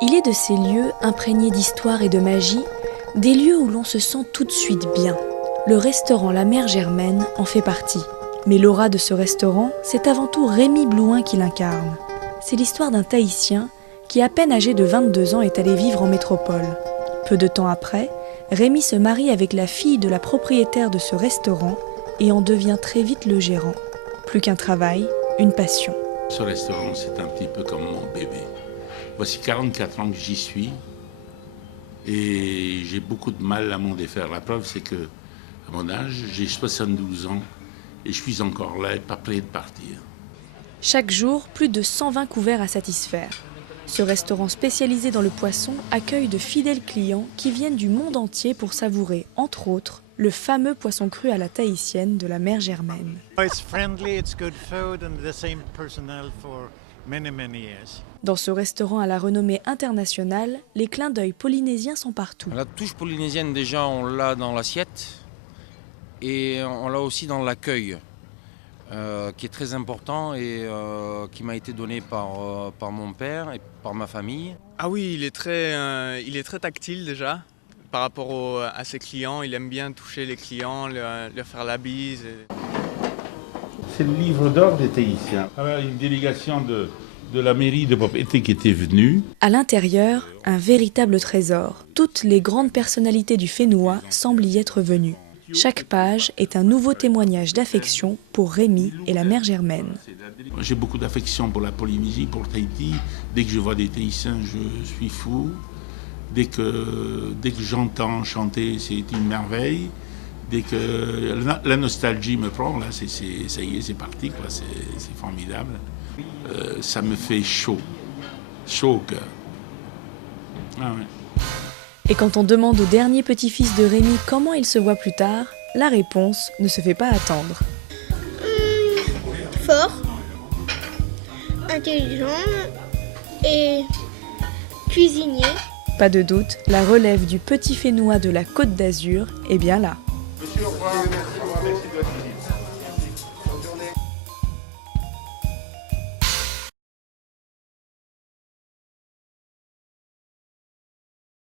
Il est de ces lieux imprégnés d'histoire et de magie, des lieux où l'on se sent tout de suite bien. Le restaurant La Mère Germaine en fait partie. Mais l'aura de ce restaurant, c'est avant tout Rémi Blouin qui l'incarne. C'est l'histoire d'un Tahitien qui, à peine âgé de 22 ans, est allé vivre en métropole. Peu de temps après, Rémi se marie avec la fille de la propriétaire de ce restaurant et en devient très vite le gérant. Plus qu'un travail, une passion. Ce restaurant, c'est un petit peu comme mon bébé. Voici 44 ans que j'y suis et j'ai beaucoup de mal à m'en défaire. La preuve, c'est que, à mon âge, j'ai 72 ans et je suis encore là et pas prêt de partir. Chaque jour, plus de 120 couverts à satisfaire. Ce restaurant spécialisé dans le poisson accueille de fidèles clients qui viennent du monde entier pour savourer, entre autres, le fameux poisson cru à la tahitienne de la Mère Germaine. Dans ce restaurant à la renommée internationale, les clins d'œil polynésiens sont partout. La touche polynésienne, déjà, on l'a dans l'assiette et on l'a aussi dans l'accueil, qui est très important et qui m'a été donné par mon père et par ma famille. Ah oui, il est très tactile déjà. Par rapport à ses clients, il aime bien toucher les clients, leur faire la bise. C'est le livre d'or des Tahitiens. Une délégation de la mairie de Papeete qui était venue. À l'intérieur, un véritable trésor. Toutes les grandes personnalités du Fénois semblent y être venues. Chaque page est un nouveau témoignage d'affection pour Rémi et la Mère Germaine. J'ai beaucoup d'affection pour la Polynésie, pour Tahiti. Dès que je vois des Tahitiens, je suis fou. Dès que j'entends chanter, c'est une merveille. Dès que la nostalgie me prend, là, ça y est, c'est parti, quoi. C'est formidable. Ça me fait chaud au cœur. Ah ouais. Et quand on demande au dernier petit-fils de Rémi comment il se voit plus tard, la réponse ne se fait pas attendre. Fort, intelligent et cuisinier. Pas de doute, la relève du petit Fénois de la Côte d'Azur est bien là. Monsieur, au revoir. Merci de votre visite.